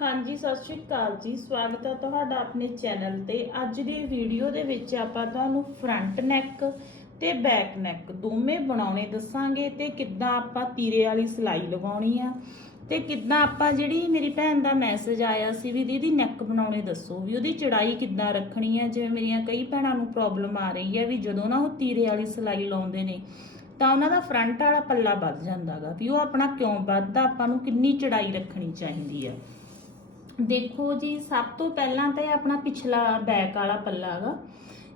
ਹਾਂਜੀ, ਸਤਿ ਸ਼੍ਰੀ ਅਕਾਲ ਜੀ। ਸਵਾਗਤ ਹੈ ਤੁਹਾਡਾ ਆਪਣੇ ਚੈਨਲ ਤੇ। ਅੱਜ ਦੀ ਵੀਡੀਓ ਦੇ ਵਿੱਚ ਆਪਾਂ ਤੁਹਾਨੂੰ ਫਰੰਟ ਨੈਕ ਤੇ ਬੈਕ ਨੈਕ ਦੋਵੇਂ ਬਣਾਉਣੇ ਦੱਸਾਂਗੇ ਤੇ ਕਿੱਦਾਂ ਆਪਾਂ ਤੀਰੇ ਵਾਲੀ ਸਿਲਾਈ ਲਗਾਉਣੀ ਆ ਤੇ ਕਿੱਦਾਂ ਆਪਾਂ ਜਿਹੜੀ ਮੇਰੀ ਭੈਣ ਦਾ ਮੈਸੇਜ ਆਇਆ ਸੀ ਵੀ ਦੀਦੀ ਨੈਕ ਬਣਾਉਣੇ ਦੱਸੋ ਵੀ ਉਹਦੀ ਚੜਾਈ ਕਿੱਦਾਂ ਰੱਖਣੀ ਹੈ ਜਿਵੇਂ ਮੇਰੀਆਂ ਕਈ ਭੈਣਾਂ ਨੂੰ ਪ੍ਰੋਬਲਮ ਆ ਰਹੀ ਹੈ ਵੀ ਜਦੋਂ ਨਾ ਉਹ ਤੀਰੇ ਵਾਲੀ ਸਿਲਾਈ ਲਾਉਂਦੇ ਨੇ, ਤਾਂ ਉਹਨਾਂ ਦਾ ਫਰੰਟ ਵਾਲਾ ਪੱਲਾ ਵੱਧ ਜਾਂਦਾਗਾ ਵੀ ਉਹ ਆਪਣਾ ਕਿਉਂ ਵੱਧਦਾ? ਆਪਾਂ ਨੂੰ ਕਿੰਨੀ ਚੜਾਈ ਰੱਖਣੀ ਚਾਹੀਦੀ ਆ? ਦੇਖੋ ਜੀ, ਸਭ ਤੋਂ ਪਹਿਲਾਂ ਤਾਂ ਇਹ ਆਪਣਾ ਪਿਛਲਾ ਬੈਕ ਵਾਲਾ ਪੱਲਾ ਹੈਗਾ।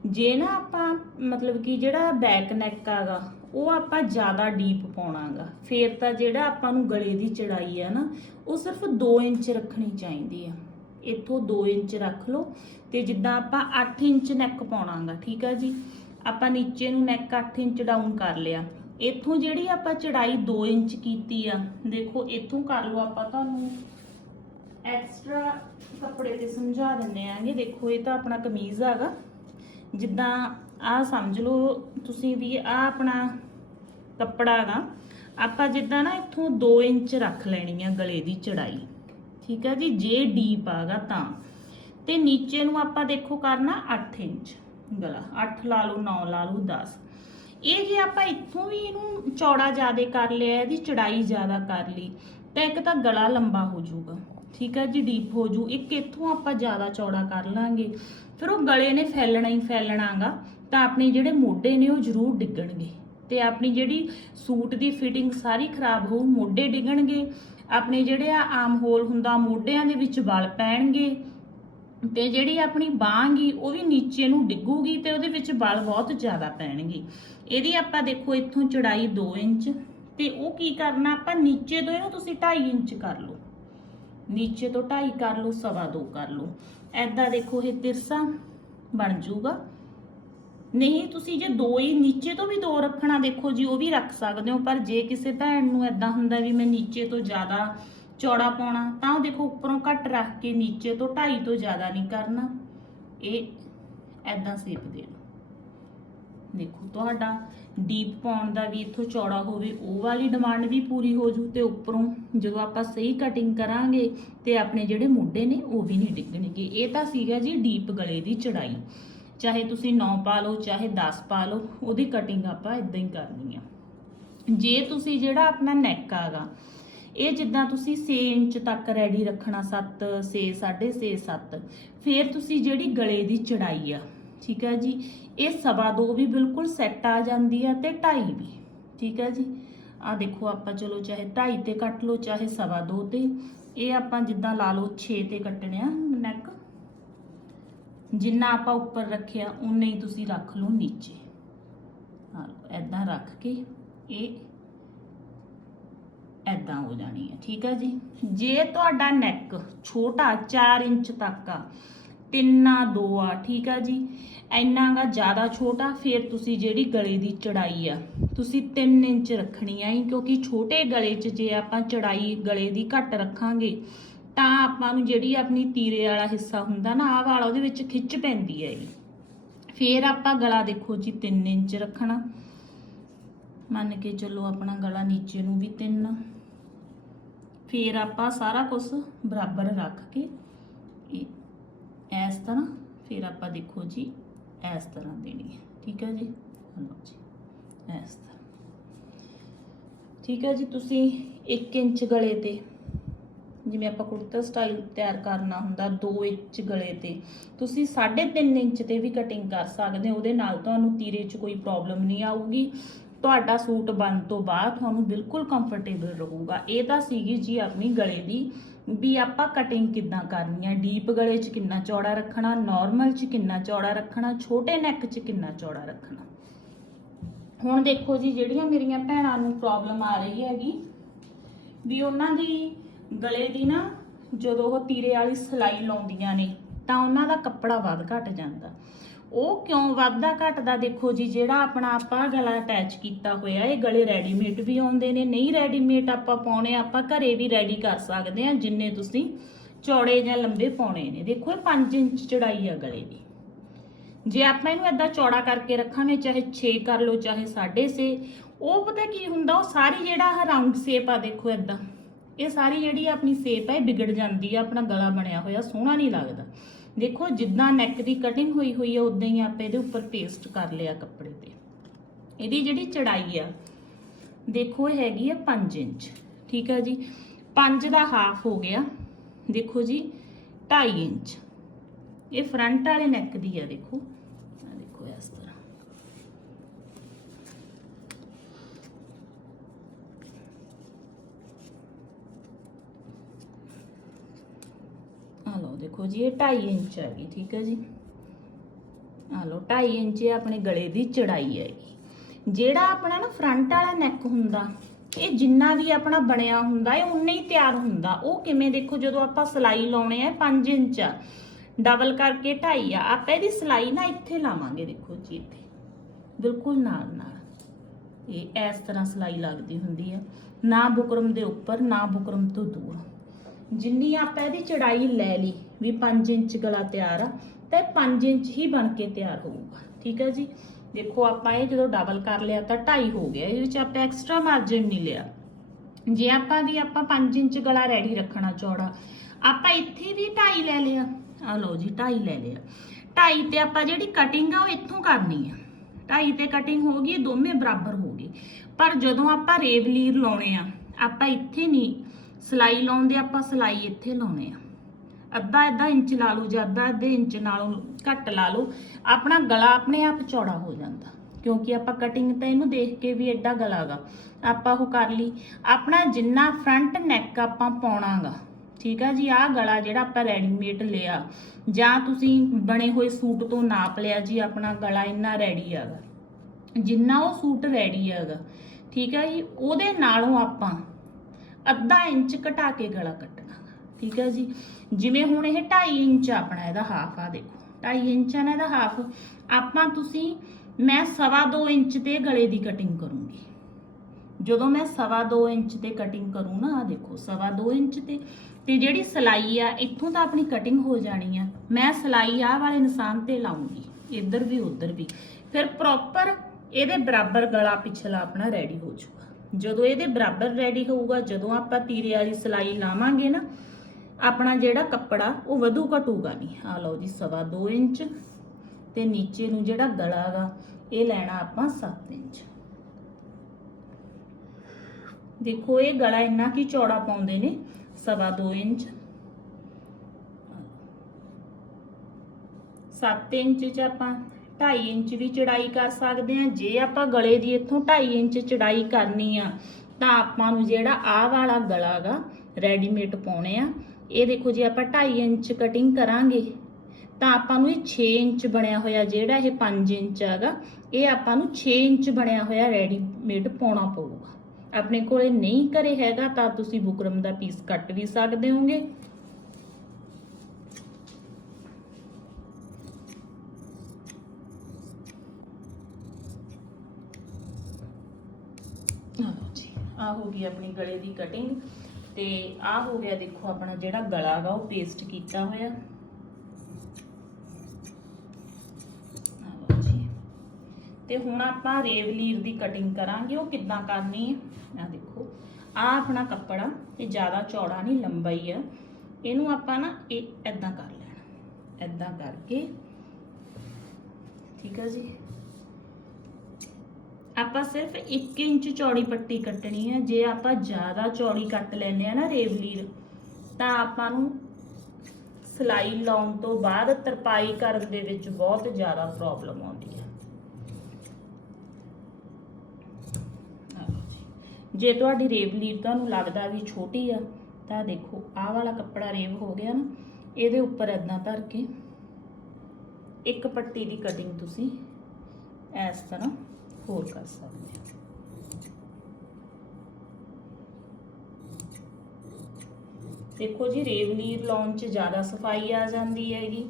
ਜੇ ਨਾ ਆਪਾਂ ਮਤਲਬ ਕਿ ਜਿਹੜਾ ਬੈਕ ਨੈਕ ਆਗਾ ਉਹ ਆਪਾਂ ਜ਼ਿਆਦਾ ਡੀਪ ਪਾਉਣਾਗਾ ਫੇਰ ਤਾਂ ਜਿਹੜਾ ਆਪਾਂ ਨੂੰ ਗਲੇ ਦੀ ਚੜਾਈ ਆ ਨਾ, ਉਹ ਸਿਰਫ 2 ਇੰਚ ਰੱਖਣੀ ਚਾਹੀਦੀ ਆ। ਇੱਥੋਂ 2 ਇੰਚ ਰੱਖ ਲਓ ਤੇ ਜਿੱਦਾਂ ਆਪਾਂ 8 ਇੰਚ ਨੈਕ ਪਾਉਣਾਗਾ ਠੀਕ ਆ ਜੀ? ਆਪਾਂ ਨੀਚੇ ਨੂੰ ਨੈਕ 8 ਇੰਚ ਡਾਊਨ ਕਰ ਲਿਆ। ਇੱਥੋਂ ਜਿਹੜੀ ਆਪਾਂ ਚੜਾਈ 2 ਇੰਚ ਕੀਤੀ ਆ, ਦੇਖੋ ਇੱਥੋਂ ਕਰ ਲਓ ਆਪਾਂ ਤੁਹਾਨੂੰ। ਐਕਸਟਰਾ ਕੱਪੜੇ ਤੇ ਸਮਝਾ ਦਿੰਨੇ ਆਂਗੇ। ਦੇਖੋ, ਇਹ ਤਾਂ ਆਪਣਾ ਕਮੀਜ਼ ਹੈਗਾ। ਜਿੱਦਾਂ ਆਹ ਸਮਝ ਲਓ ਤੁਸੀਂ ਵੀ ਆ ਆਪਣਾ ਕੱਪੜਾ ਹੈਗਾ। ਆਪਾਂ ਜਿੱਦਾਂ ਨਾ ਇੱਥੋਂ 2 ਇੰਚ ਰੱਖ ਲੈਣੀ ਆ ਗਲੇ ਦੀ ਚੜਾਈ। ਠੀਕ ਹੈ ਜੀ? ਜੇ ਡੀਪ ਆਗਾ ਤਾਂ। ਤੇ ਨੀਚੇ ਨੂੰ ਆਪਾਂ ਦੇਖੋ ਕਰਨਾ 8 ਇੰਚ ਗਲਾ। 8 ਲਾ ਲਓ 9 ਲਾ ਲਓ 10 ਇਹ ਜੇ ਆਪਾਂ ਇੱਥੋਂ ਵੀ ਇਹਨੂੰ ਚੌੜਾ ਜ਼ਿਆਦਾ ਕਰ ਲਿਆ, ਇਹਦੀ ਚੜਾਈ ਜ਼ਿਆਦਾ ਕਰ ਲਈ, ਤਾਂ ਇੱਕ ਤਾਂ ਗਲਾ ਲੰਬਾ ਹੋ ਜਾਊਗਾ। ਠੀਕ ਹੈ ਜੀ ਡੀਪ ਹੋ ਜੂ। ਇੱਕ ਇੱਥੋਂ ਆਪਾਂ ਜ਼ਿਆਦਾ ਚੌੜਾ ਕਰ ਲਾਂਗੇ। ਫਿਰ ਉਹ ਗਲੇ ਨੇ ਫੈਲਣਾ ਹੀ ਫੈਲਣਾਗਾ, ਤਾਂ ਆਪਣੇ ਜਿਹੜੇ ਮੋਢੇ ਨੇ ਉਹ ਜ਼ਰੂਰ ਡਿੱਗਣਗੇ। ਤੇ ਆਪਣੀ ਜਿਹੜੀ ਸੂਟ ਦੀ ਫਿਟਿੰਗ ਸਾਰੀ ਖਰਾਬ ਹੋਊ, ਮੋਢੇ ਡਿੱਗਣਗੇ। ਆਪਣੇ ਜਿਹੜੇ ਆ ਆਮ ਹੋਲ ਹੁੰਦਾ, ਮੋਢਿਆਂ ਦੇ ਵਿੱਚ ਵਲ ਪੈਣਗੇ। ਤੇ ਜਿਹੜੀ ਆਪਣੀ ਬਾਂਹ ਗੀ, ਉਹ ਵੀ ਨੀਚੇ ਨੂੰ ਡਿੱਗੂਗੀ ਤੇ ਉਹਦੇ ਵਿੱਚ ਬਲ ਬਹੁਤ ਜ਼ਿਆਦਾ ਪੈਣਗੇ। ਇਹਦੀ ਆਪਾਂ ਦੇਖੋ, ਇੱਥੋਂ ਚੜਾਈ 2 ਇੰਚ। ਤੇ ਉਹ ਕੀ ਕਰਨਾ, ਆਪਾਂ ਨੀਚੇ ਤੋਂ ਇਹਨੂੰ ਤੁਸੀਂ 2.5 ਇੰਚ ਕਰ ਲਓ। ਨੀਚੇ ਤੋਂ ਢਾਈ ਕਰ ਲਓ, ਸਵਾ ਦੋ ਕਰ ਲਓ। ਐਦਾਂ ਦੇਖੋ ਇਹ ਤਿਰਸਾ ਬਣ ਜਾਊਗਾ। ਨਹੀਂ, ਤੁਸੀਂ ਜੇ ਦੋ ਹੀ ਨੀਚੇ ਤੋਂ ਵੀ ਦੋ ਰੱਖਣਾ, ਦੇਖੋ ਜੀ, ਉਹ ਵੀ ਰੱਖ ਸਕਦੇ ਹੋ, ਪਰ ਜੇ ਕਿਸੇ ਭੈਣ ਨੂੰ ਐਦਾਂ ਹੁੰਦਾ ਵੀ ਮੈਂ ਨੀਚੇ ਤੋਂ ਜ਼ਿਆਦਾ ਚੌੜਾ ਪਾਉਣਾ, ਤਾਂ ਉਹ ਦੇਖੋ ਉੱਪਰੋਂ ਘੱਟ ਰੱਖ ਕੇ ਨੀਚੇ ਤੋਂ ਢਾਈ ਤੋਂ ਜ਼ਿਆਦਾ ਨਹੀਂ ਕਰਨਾ। ਇਹ ਐਦਾਂ ਸੇਪ ਦੇ ਦੇਖੋ, ਤੁਹਾਡਾ ਡੀਪ ਪਾਉਣ ਦਾ ਵੀ ਇੱਥੋਂ ਚੌੜਾ ਹੋਵੇ, ਉਹ ਵਾਲੀ ਡਿਮਾਂਡ ਵੀ ਪੂਰੀ ਹੋ ਜੂ ਤੇ ਉੱਪਰੋਂ ਜਦੋਂ ਆਪਾਂ ਸਹੀ ਕਟਿੰਗ ਕਰਾਂਗੇ ਤੇ ਆਪਣੇ ਜਿਹੜੇ ਮੋਢੇ ਨੇ, ਉਹ ਵੀ ਨਹੀਂ ਡਿੱਗਣਗੇ। ਇਹ ਤਾਂ ਸੀਗਾ ਜੀ ਡੀਪ ਗਲੇ ਦੀ ਚੜਾਈ। ਚਾਹੇ ਤੁਸੀਂ 9 ਪਾ ਲਓ, ਚਾਹੇ 10 ਪਾ ਲਓ, ਉਹਦੀ ਕਟਿੰਗ ਆਪਾਂ ਇਦਾਂ ਹੀ ਕਰਨੀ ਆ। ਜੇ ਤੁਸੀਂ ਜਿਹੜਾ ਆਪਣਾ ਨੈਕ ਆਗਾ, ਇਹ ਜਿੱਦਾਂ ਤੁਸੀਂ 6 ਇੰਚ ਤੱਕ ਰੈਡੀ ਰੱਖਣਾ 7 6 6.5 7 ਫਿਰ ਤੁਸੀਂ ਜਿਹੜੀ ਗਲੇ ਦੀ ਚੜਾਈ ਆ ਠੀਕ ਹੈ ਜੀ। ਇਹ ਸਵਾ ਦੋ ਵੀ ਬਿਲਕੁਲ ਸੈੱਟ ਆ ਜਾਂਦੀ ਆ ਤੇ 2.5 ਵੀ। ਠੀਕ ਹੈ ਜੀ। ਆ ਦੇਖੋ ਆਪਾਂ ਚਲੋ ਚਾਹੇ 2.5 ਤੇ ਕੱਟ ਲਓ, ਚਾਹੇ ਸਵਾ ਦੋ ਤੇ। ਇਹ ਆਪਾਂ ਜਿੱਦਾਂ ਲਾ ਲਓ 6 ਤੇ ਕੱਟਣੇ ਆ ਨੈਕ ਜਿੰਨਾ ਆਪਾਂ ਉੱਪਰ ਰੱਖਿਆ, ਉਨਾ ਹੀ ਤੁਸੀਂ ਰੱਖ ਲਓ ਨੀਚੇ। ਹਾਂ ਐਦਾਂ ਰੱਖ ਕੇ ਇਹ ਐਦਾਂ ਹੋ ਜਾਣੀ ਹੈ। ਠੀਕ ਹੈ ਜੀ। ਜੇ ਤੁਹਾਡਾ ਨੈਕ ਛੋਟਾ 4 ਇੰਚ ਤੱਕ ਆ ਤਿੰਨਾ 2 ਆ ਠੀਕ ਆ ਜੀ? ਇੰਨਾ ਗਾ ਜ਼ਿਆਦਾ ਛੋਟਾ, ਫਿਰ ਤੁਸੀਂ ਜਿਹੜੀ ਗਲੇ ਦੀ ਚੜਾਈ ਆ, ਤੁਸੀਂ 3 ਇੰਚ ਰੱਖਣੀ ਆ ਕਿਉਂਕਿ ਛੋਟੇ ਗਲੇ 'ਚ ਜੇ ਆਪਾਂ ਚੜਾਈ ਗਲੇ ਦੀ ਘੱਟ ਰੱਖਾਂਗੇ, ਤਾਂ ਆਪਾਂ ਨੂੰ ਜਿਹੜੀ ਆਪਣੀ ਤੀਰੇ ਵਾਲਾ ਹਿੱਸਾ ਹੁੰਦਾ ਨਾ, ਆਹ ਵਾਲਾ ਉਹਦੇ ਵਿੱਚ ਖਿੱਚ ਪੈਂਦੀ ਹੈ ਜੀ। ਫਿਰ ਆਪਾਂ ਗਲਾ ਦੇਖੋ ਜੀ 3 ਇੰਚ ਰੱਖਣਾ। ਮੰਨ ਕੇ ਚੱਲੋ ਆਪਣਾ ਗਲਾ ਨੀਚੇ ਨੂੰ ਵੀ 3 ਫਿਰ ਆਪਾਂ ਸਾਰਾ ਕੁਝ ਬਰਾਬਰ ਰੱਖ ਕੇ, ਇਹ ਇਸ ਤਰ੍ਹਾਂ, ਫਿਰ ਆਪਾਂ ਦੇਖੋ ਜੀ, ਇਸ ਤਰ੍ਹਾਂ ਦੇਣੀ ਹੈ। ਠੀਕ ਹੈ ਜੀ? ਲਓ ਜੀ, ਇਸ ਤਰ੍ਹਾਂ। ਠੀਕ ਹੈ ਜੀ, ਤੁਸੀਂ 1 ਇੰਚ ਗਲੇ ਤੇ, ਜਿਵੇਂ ਆਪਾਂ ਕੁੜਤਾ ਸਟਾਈਲ ਤਿਆਰ ਕਰਨਾ ਹੁੰਦਾ 2 ਇੰਚ ਗਲੇ ਤੇ, ਤੁਸੀਂ 3.5 ਇੰਚ ਤੇ ਵੀ ਕਟਿੰਗ ਕਰ ਸਕਦੇ ਹੋ। ਉਹਦੇ ਨਾਲ ਤੁਹਾਨੂੰ ਤੀਰੇ 'ਚ ਕੋਈ ਪ੍ਰੋਬਲਮ ਨਹੀਂ ਆਊਗੀ। ਤੁਹਾਡਾ ਸੂਟ ਬਣ ਤੋਂ ਬਾਅਦ ਤੁਹਾਨੂੰ ਬਿਲਕੁਲ ਕੰਫਰਟੇਬਲ ਰਹੂਗਾ। ਇਹ ਤਾਂ ਸੀਗੀ ਜੀ ਆਪਣੀ ਗਲੇ ਦੀ ਵੀ ਆਪਾਂ ਕਟਿੰਗ ਕਿੱਦਾਂ ਕਰਨੀ ਹੈ ਡੀਪ ਗਲੇ 'ਚ ਕਿੰਨਾ ਚੌੜਾ ਰੱਖਣਾ? ਨਾਰਮਲ 'ਚ ਕਿੰਨਾ ਚੌੜਾ ਰੱਖਣਾ? ਛੋਟੇ ਨੈਕ 'ਚ ਕਿੰਨਾ ਚੌੜਾ ਰੱਖਣਾ? ਹੁਣ ਦੇਖੋ ਜੀ, ਜਿਹੜੀਆਂ ਮੇਰੀਆਂ ਭੈਣਾਂ ਨੂੰ ਪ੍ਰੋਬਲਮ ਆ ਰਹੀ ਹੈਗੀ, ਵੀ ਉਹਨਾਂ ਦੀ ਗਲੇ ਦੀ ਨਾ ਜਦੋਂ ਉਹ ਤੀਰੇ ਵਾਲੀ ਸਿਲਾਈ ਲਾਉਂਦੀਆਂ ਨੇ, ਤਾਂ ਉਹਨਾਂ ਦਾ ਕੱਪੜਾ ਵੱਧ ਘਟ ਜਾਂਦਾ। ਉਹ ਕਿਉਂ ਵੱਧਦਾ ਘਟਦਾ? ਦੇਖੋ ਜੀ, ਜਿਹੜਾ ਆਪਣਾ ਆਪਾਂ ਗਲਾ ਅਟੈਚ ਕੀਤਾ ਹੋਇਆ, ਇਹ ਗਲੇ ਰੈਡੀਮੇਡ ਵੀ ਆਉਂਦੇ ਨੇ, ਨਹੀਂ ਰੈਡੀਮੇਡ ਆਪਾਂ ਪਾਉਣੇ, ਆਪਾਂ ਘਰੇ ਵੀ ਰੈਡੀ ਕਰ ਸਕਦੇ ਆ ਜਿੰਨੇ ਤੁਸੀਂ ਚੌੜੇ ਜਾਂ ਲੰਬੇ ਪਾਉਣੇ ਨੇ। ਦੇਖੋ, ਇਹ 5 ਇੰਚ ਚੜਾਈ ਆ ਗਲੇ ਦੀ। ਜੇ ਆਪਾਂ ਇਹਨੂੰ ਏਦਾਂ ਚੌੜਾ ਕਰਕੇ ਰੱਖਾਂਗੇ, ਚਾਹੇ 6 ਕਰ ਲਓ, ਚਾਹੇ 6.5 ਉਹ ਪਤਾ ਕੀ ਹੁੰਦਾ? ਉਹ ਸਾਰੀ ਜਿਹੜਾ ਰਾਉਂਡ ਸ਼ੇਪ ਆ, ਦੇਖੋ ਏਦਾਂ। ਇਹ ਸਾਰੀ ਜਿਹੜੀ ਆਪਣੀ ਸ਼ੇਪ ਹੈ ਇਹ ਵਿਗੜ ਜਾਂਦੀ ਆ, ਆਪਣਾ ਗਲਾ ਬਣਿਆ ਹੋਇਆ, ਸੋਹਣਾ ਨਹੀਂ ਲੱਗਦਾ। ਦੇਖੋ, ਜਿੱਦਾਂ ਨੈਕ ਦੀ ਕਟਿੰਗ ਹੋਈ ਹੋਈ ਹੈ ਉਦਾਂ ਹੀ ਆਪਾਂ ਇਹਦੇ ਉੱਪਰ ਪੇਸਟ ਕਰ ਲਿਆ ਕੱਪੜੇ ਤੇ। ਇਹਦੀ ਜਿਹੜੀ ਚੜਾਈ ਆ, ਦੇਖੋ ਇਹ ਹੈਗੀ ਆ 5 ਇੰਚ, ਠੀਕ ਆ ਜੀ? 5 ਦਾ ਹਾਫ ਹੋ ਗਿਆ, ਦੇਖੋ ਜੀ 2.5 ਇੰਚ। ਇਹ ਫਰੰਟ ਵਾਲੇ ਨੈਕ ਦੀ ਆ, ਦੇਖੋ ਆ ਦੇਖੋ ਇਸ ਤਰ੍ਹਾਂ ਆ ਲਓ ਦੇਖੋ ਜੀ, ਇਹ 2.5 ਇੰਚ ਹੈਗੀ ਠੀਕ ਹੈ ਜੀ। ਆ ਲਓ 2.5 ਇੰਚ ਇਹ ਆਪਣੇ ਗਲੇ ਦੀ ਚੜਾਈ ਹੈਗੀ ਜਿਹੜਾ ਆਪਣਾ ਨਾ ਫਰੰਟ ਵਾਲਾ ਨੈਕ ਹੁੰਦਾ, ਇਹ ਜਿੰਨਾ ਵੀ ਆਪਣਾ ਬਣਿਆ ਹੁੰਦਾ, ਇਹ ਉਨਾ ਹੀ ਤਿਆਰ ਹੁੰਦਾ। ਉਹ ਕਿਵੇਂ ਦੇਖੋ, ਜਦੋਂ ਆਪਾਂ ਸਲਾਈ ਲਾਉਣੇ ਆ 5 ਇੰਚ ਆ। ਡਬਲ ਕਰਕੇ 2.5 ਆ। ਆਪਾਂ ਇਹਦੀ ਸਲਾਈ ਨਾ ਇੱਥੇ ਲਾਵਾਂਗੇ, ਦੇਖੋ ਜੀ, ਇੱਥੇ। ਬਿਲਕੁਲ ਨਾਲ ਨਾਲ। ਇਹ ਇਸ ਤਰ੍ਹਾਂ ਸਲਾਈ ਲੱਗਦੀ ਹੁੰਦੀ ਆ। ਨਾ ਬੁਕਰਮ ਦੇ ਉੱਪਰ, ਨਾ ਬੁਕਰਮ ਤੋਂ ਦੂਰ ਜਿੰਨੀ ਆਪਾਂ ਇਹਦੀ ਚੜਾਈ ਲੈ ਲਈ ਵੀ 5 ਇੰਚ ਗਲਾ ਤਿਆਰ ਆ ਤਾਂ ਇਹ 5 ਇੰਚ ਹੀ ਬਣ ਕੇ ਤਿਆਰ ਹੋਊਗਾ। ਠੀਕ ਹੈ ਜੀ? ਦੇਖੋ ਆਪਾਂ ਇਹ ਜਦੋਂ ਡਬਲ ਕਰ ਲਿਆ ਤਾਂ 2.5 ਹੋ ਗਿਆ। ਇਹਦੇ ਵਿੱਚ ਆਪਾਂ ਐਕਸਟਰਾ ਮਾਰਜਨ ਨਹੀਂ ਲਿਆ। ਜੇ ਆਪਾਂ ਵੀ ਆਪਾਂ 5 ਇੰਚ ਗਲਾ ਰੈਡੀ ਰੱਖਣਾ ਚੌੜਾ, ਆਪਾਂ ਇੱਥੇ ਵੀ 2.5 ਲੈ ਲਿਆ। ਆ ਲਓ ਜੀ 2.5 ਲੈ ਲਿਆ। 2.5 ਤੇ ਆਪਾਂ ਜਿਹੜੀ ਕਟਿੰਗ ਆ ਉਹ ਇੱਥੋਂ ਕਰਨੀ ਆ। 2.5 ਤੇ ਕਟਿੰਗ ਹੋ ਗਈ ਦੋਵੇਂ ਬਰਾਬਰ ਹੋ ਗਏ। ਪਰ ਜਦੋਂ ਆਪਾਂ ਰੇਵਲੀਰ ਲਾਉਣੇ ਆ, ਆਪਾਂ ਇੱਥੇ ਨਹੀਂ। ਸਲਾਈ ਲਾਉਂਦੇ ਆਪਾਂ ਸਲਾਈ ਇੱਥੇ ਲਾਉਣੇ ਆ। ਅੱਧਾ ਅੱਧਾ ਇੰਚ ਲਾ ਲਓ ਜਾਂ ਅੱਧਾ ਅੱਧੇ ਇੰਚ ਨਾਲੋਂ ਘੱਟ ਲਾ ਲਓ, ਆਪਣਾ ਗਲਾ ਆਪਣੇ ਆਪ ਚੌੜਾ ਹੋ ਜਾਂਦਾ। ਕਿਉਂਕਿ ਆਪਾਂ ਕਟਿੰਗ ਤਾਂ ਇਹਨੂੰ ਦੇਖ ਕੇ ਵੀ ਐਡਾ ਗਲਾਗਾ ਆਪਾਂ ਉਹ ਕਰ ਲਈ। ਆਪਣਾ ਜਿੰਨਾ ਫਰੰਟ ਨੈਕ ਆਪਾਂ ਪਾਉਣਾਗਾ, ਠੀਕ ਆ ਜੀ, ਆਹ ਗਲਾ ਜਿਹੜਾ ਆਪਾਂ ਰੈਡੀਮੇਡ ਲਿਆ, ਜਾਂ ਤੁਸੀਂ ਬਣੇ ਹੋਏ ਸੂਟ ਤੋਂ ਨਾਪ ਲਿਆ ਜੀ, ਆਪਣਾ ਗਲਾ ਇੰਨਾ ਰੈਡੀ ਹੈਗਾ ਜਿੰਨਾ ਉਹ ਸੂਟ ਰੈਡੀ ਹੈਗਾ ਠੀਕ ਆ ਜੀ, ਉਹਦੇ ਨਾਲੋਂ ਆਪਾਂ ਅੱਧਾ ਇੰਚ ਘਟਾ ਕੇ ਗਲਾ ਕੱਟਣਾ। ਠੀਕ ਹੈ ਜੀ। ਜਿਵੇਂ ਹੁਣ ਇਹ 2.5 ਇੰਚ ਆਪਣਾ ਇਹਦਾ ਹਾਫ ਆ ਦੇਖੋ। 2.5 ਇੰਚ ਆ ਨਾ ਇਹਦਾ ਹਾਫ ਆਪਾਂ ਤੁਸੀਂ ਮੈਂ ਸਵਾ 2 ਇੰਚ ਤੇ ਗਲੇ ਦੀ ਕਟਿੰਗ ਕਰੂੰਗੀ। ਜਦੋਂ ਮੈਂ ਸਵਾ 2 ਇੰਚ ਤੇ ਕਟਿੰਗ ਕਰੂੰ ਨਾ ਆ ਦੇਖੋ, ਸਵਾ 2 ਇੰਚ ਤੇ। ਤੇ ਜਿਹੜੀ ਸਲਾਈ ਆ, ਇੱਥੋਂ ਤਾਂ ਆਪਣੀ ਕਟਿੰਗ ਹੋ ਜਾਣੀ ਆ। ਮੈਂ ਸਲਾਈ ਆਹ ਵਾਲੇ ਨਿਸ਼ਾਨ ਤੇ ਲਾਉਂਗੀ, ਇੱਧਰ ਵੀ, ਉੱਧਰ ਵੀ। ਫਿਰ ਪ੍ਰੋਪਰ ਇਹਦੇ ਬਰਾਬਰ ਗਲਾ ਪਿਛਲਾ ਆਪਣਾ ਰੈਡੀ ਹੋ ਜਾਊਗਾ। ਜਦੋਂ ਇਹਦੇ ਬਰਾਬਰ ਰੈਡੀ ਹੋਊਗਾ, ਜਦੋਂ ਆਪਾਂ ਤੀਰੇ ਵਾਲੀ ਸਲਾਈ ਲਾਵਾਂਗੇ ਨਾ ਆਪਣਾ ਜਿਹੜਾ ਕੱਪੜਾ, ਉਹ ਵਧੂ ਘਟੂਗਾ ਨਹੀਂ। ਆ ਲਓ ਜੀ, ਸਵਾ 2 ਇੰਚ ਤੇ ਨੀਚੇ ਨੂੰ ਜਿਹੜਾ ਗਲਾ ਗਾ, ਇਹ ਲੈਣਾ ਆਪਾਂ 7 ਇੰਚ। ਦੇਖੋ, ਇਹ ਗਲਾ ਇੰਨਾ ਕੀ ਚੌੜਾ ਪਾਉਂਦੇ ਨੇ, ਸਵਾ 2 ਇੰਚ। 7 ਇੰਚ ਚ ਆਪਾਂ 2.5 ਇੰਚ ਵੀ ਚੜਾਈ ਕਰ ਸਕਦੇ ਹਾਂ। ਜੇ ਆਪਾਂ ਗਲੇ ਦੀ ਇੱਥੋਂ 2.5 ਇੰਚ ਚੜਾਈ ਕਰਨੀ ਆ, ਤਾਂ ਆਪਾਂ ਨੂੰ ਜਿਹੜਾ ਆਹ ਵਾਲਾ ਗਲਾ ਗਾ, ਰੈਡੀਮੇਡ ਪਾਉਣੇ ਆ। ਇਹ ਦੇਖੋ ਜੇ ਆਪਾਂ 2.5 ਇੰਚ ਕਟਿੰਗ ਕਰਾਂਗੇ, ਤਾਂ ਆਪਾਂ ਨੂੰ ਇਹ 6 ਇੰਚ ਬਣਿਆ ਹੋਇਆ ਜਿਹੜਾ ਇਹ 5 ਇੰਚ ਹੈਗਾ, ਇਹ ਆਪਾਂ ਨੂੰ 6 ਇੰਚ ਬਣਿਆ ਹੋਇਆ ਰੈਡੀਮੇਡ ਪਾਉਣਾ ਪਊਗਾ। ਆਪਣੇ ਕੋਲੇ ਨਹੀਂ ਘਰੇ ਹੈਗਾ, ਤਾਂ ਤੁਸੀਂ ਬੁਕਰਮ ਦਾ ਪੀਸ ਕੱਟ ਵੀ ਸਕਦੇ ਹੋਗੇ। ਆਹ ਜੀ ਆ ਹੋ ਗਈ ਆਪਣੀ ਗਲੇ ਦੀ ਕਟਿੰਗ ਤੇ ਆ ਹੋ ਗਿਆ ਦੇਖੋ ਆਪਣਾ ਜਿਹੜਾ ਗਲਾ ਵਾ, ਉਹ ਪੇਸਟ ਕੀਤਾ ਹੋਇਆ। ਜੀ। ਤੇ ਹੁਣ ਆਪਾਂ ਰੇਵਲੀਰ ਦੀ ਕਟਿੰਗ ਕਰਾਂਗੇ, ਉਹ ਕਿੱਦਾਂ ਕਰਨੀ ਹੈ ਆ ਦੇਖੋ ਆ ਆਪਣਾ ਕੱਪੜਾ, ਇਹ ਜ਼ਿਆਦਾ ਚੌੜਾ ਨਹੀਂ ਲੰਬਾ ਹੀ ਆ। ਇਹਨੂੰ ਆਪਾਂ ਨਾ, ਇਹ ਐਦਾਂ ਕਰ ਲੈਣਾ। ਐਦਾਂ ਕਰਕੇ, ਠੀਕ ਆ ਜੀ? ਆਪਾਂ ਸਿਰਫ 1 ਇੰਚ ਚੌੜੀ ਪੱਟੀ ਕੱਟਣੀ ਹੈ। ਜੇ ਆਪਾਂ ਜ਼ਿਆਦਾ ਚੌੜੀ ਕੱਟ ਲੈਂਦੇ ਆ ਨਾ ਰੇਵਲੀਰ, ਤਾਂ ਆਪਾਂ ਨੂੰ ਸਲਾਈ ਲਾਉਣ ਤੋਂ ਬਾਅਦ ਤਰਪਾਈ ਕਰਨ ਦੇ ਵਿੱਚ ਬਹੁਤ ਜ਼ਿਆਦਾ ਪ੍ਰੋਬਲਮ ਆਉਂਦੀ ਹੈ। ਜੇ। ਤੁਹਾਡੀ ਰੇਵਲੀਰ ਤੁਹਾਨੂੰ ਲੱਗਦਾ ਵੀ ਛੋਟੀ ਆ, ਤਾਂ ਦੇਖੋ, ਆਹ ਵਾਲਾ ਕੱਪੜਾ ਰੇਵ ਹੋ ਗਿਆ ਨਾ, ਇਹਦੇ ਉੱਪਰ ਇਦਾਂ ਧਰ ਕੇ ਇੱਕ ਪੱਟੀ ਦੀ ਕਟਿੰਗ ਤੁਸੀਂ ਇਸ ਤਰ੍ਹਾਂ ਹੋਰ ਕਰ ਸਕਦੇ ਹੋ। ਦੇਖੋ ਜੀ ਰੇਵਲੀਰ ਲਾਉਣ 'ਚ ਜ਼ਿਆਦਾ ਸਫ਼ਾਈ ਆ ਜਾਂਦੀ ਹੈਗੀ।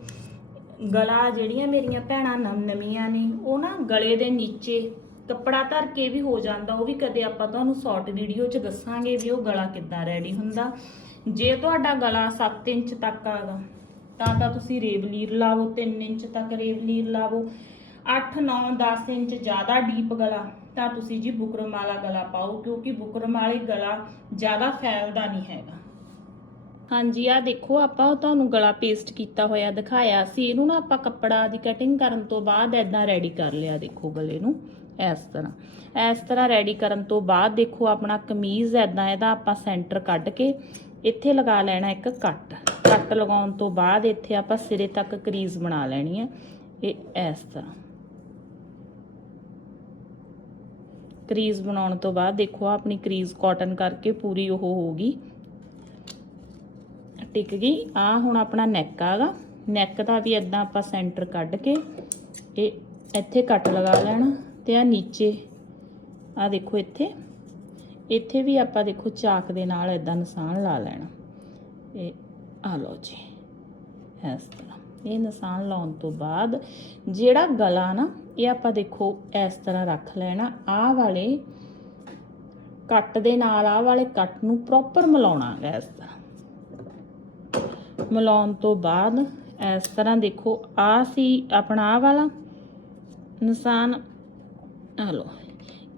ਗਲਾ ਜਿਹੜੀਆਂ ਮੇਰੀਆਂ ਭੈਣਾਂ ਨਮ ਨਵੀਆਂ ਨੇ, ਉਹ ਨਾ ਗਲੇ ਦੇ ਨੀਚੇ ਕੱਪੜਾ ਧਰ ਕੇ ਵੀ ਹੋ ਜਾਂਦਾ, ਉਹ ਵੀ ਕਦੇ ਆਪਾਂ ਤੁਹਾਨੂੰ ਸ਼ਾਰਟ ਵੀਡੀਓ 'ਚ ਦੱਸਾਂਗੇ ਵੀ ਉਹ ਗਲਾ ਕਿੱਦਾਂ ਰੈਡੀ ਹੁੰਦਾ। ਜੇ ਤੁਹਾਡਾ ਗਲਾ 7 ਇੰਚ ਤੱਕ ਆਗਾ, ਤਾਂ ਤਾਂ ਤੁਸੀਂ ਰੇਵਲੀਰ ਲਾਵੋ 3 ਇੰਚ ਤੱਕ ਰੇਵਲੀਰ ਲਾਵੋ। 8 9 10 ਇੰਚ ਜ਼ਿਆਦਾ ਡੀਪ ਗਲਾ ਤਾਂ ਤੁਸੀਂ ਜੀ ਬੁਕਰਮ ਵਾਲਾ ਗਲਾ ਪਾਓ, ਕਿਉਂਕਿ ਬੁਕਰਮ ਵਾਲੇ ਗਲਾ ਜ਼ਿਆਦਾ ਫੈਲਦਾ ਨਹੀਂ ਹੈਗਾ। ਹਾਂਜੀ ਆ ਦੇਖੋ, ਆਪਾਂ ਉਹ ਤੁਹਾਨੂੰ ਗਲਾ ਪੇਸਟ ਕੀਤਾ ਹੋਇਆ ਦਿਖਾਇਆ ਸੀ। ਇਹਨੂੰ ਨਾ ਆਪਾਂ ਕੱਪੜਾ ਦੀ ਕਟਿੰਗ ਕਰਨ ਤੋਂ ਬਾਅਦ ਐਦਾਂ ਰੈਡੀ ਕਰ ਲਿਆ, ਦੇਖੋ ਗਲੇ ਨੂੰ ਇਸ ਤਰ੍ਹਾਂ। ਇਸ ਤਰ੍ਹਾਂ ਰੈਡੀ ਕਰਨ ਤੋਂ ਬਾਅਦ ਦੇਖੋ, ਆਪਣਾ ਕਮੀਜ਼ ਐਦਾਂ ਇਹਦਾ ਆਪਾਂ ਸੈਂਟਰ ਕੱਢ ਕੇ ਇੱਥੇ ਲਗਾ ਲੈਣਾ ਇੱਕ ਕੱਟ। ਕੱਟ ਲਗਾਉਣ ਤੋਂ ਬਾਅਦ ਇੱਥੇ ਆਪਾਂ ਸਿਰੇ ਤੱਕ ਕਰੀਜ਼ ਬਣਾ ਲੈਣੀ ਹੈ। ਇਹ ਇਸ ਤਰ੍ਹਾਂ। ਕਰੀਜ਼ ਬਣਾਉਣ ਤੋਂ ਬਾਅਦ ਦੇਖੋ ਆਹ ਆਪਣੀ ਕਰੀਜ਼ ਕਾਟਨ ਕਰਕੇ ਪੂਰੀ ਉਹ ਹੋ ਗਈ। ਟਿਕ ਗਈ। ਆ ਹੁਣ ਆਪਣਾ ਨੈਕ ਆਗਾ। ਨੈਕ ਦਾ ਵੀ ਇਦਾਂ ਆਪਾਂ ਸੈਂਟਰ ਕੱਢ ਕੇ ਇਹ ਇੱਥੇ ਕੱਟ ਲਗਾ ਲੈਣਾ ਤੇ ਆ ਨੀਚੇ ਆ ਦੇਖੋ ਇੱਥੇ। ਇੱਥੇ ਵੀ ਆਪਾਂ ਦੇਖੋ ਚਾਕ ਦੇ ਨਾਲ ਇਦਾਂ ਨਿਸ਼ਾਨ ਲਾ ਲੈਣਾ। ਇਹ ਆ ਲਓ ਜੀ, ਇਸ ਤਰ੍ਹਾਂ। ਇਹ ਨਿਸ਼ਾਨ ਲਾਉਣ ਤੋਂ ਬਾਅਦ ਜਿਹੜਾ ਗਲਾ ਨਾ, ਇਹ ਆਪਾਂ ਦੇਖੋ ਇਸ ਤਰ੍ਹਾਂ ਰੱਖ ਲੈਣਾ। ਆਹ ਵਾਲੇ ਕੱਟ ਦੇ ਨਾਲ ਆਹ ਵਾਲੇ ਕੱਟ ਨੂੰ ਪ੍ਰੋਪਰ ਮਿਲਾਉਣਾ ਹੈ ਇਸ ਤਰ੍ਹਾਂ। ਮਿਲਾਉਣ ਤੋਂ ਬਾਅਦ ਇਸ ਤਰ੍ਹਾਂ ਦੇਖੋ ਆ ਸੀ ਆਪਣਾ ਆਹ ਵਾਲਾ ਨਿਸ਼ਾਨ। ਆ ਲਓ।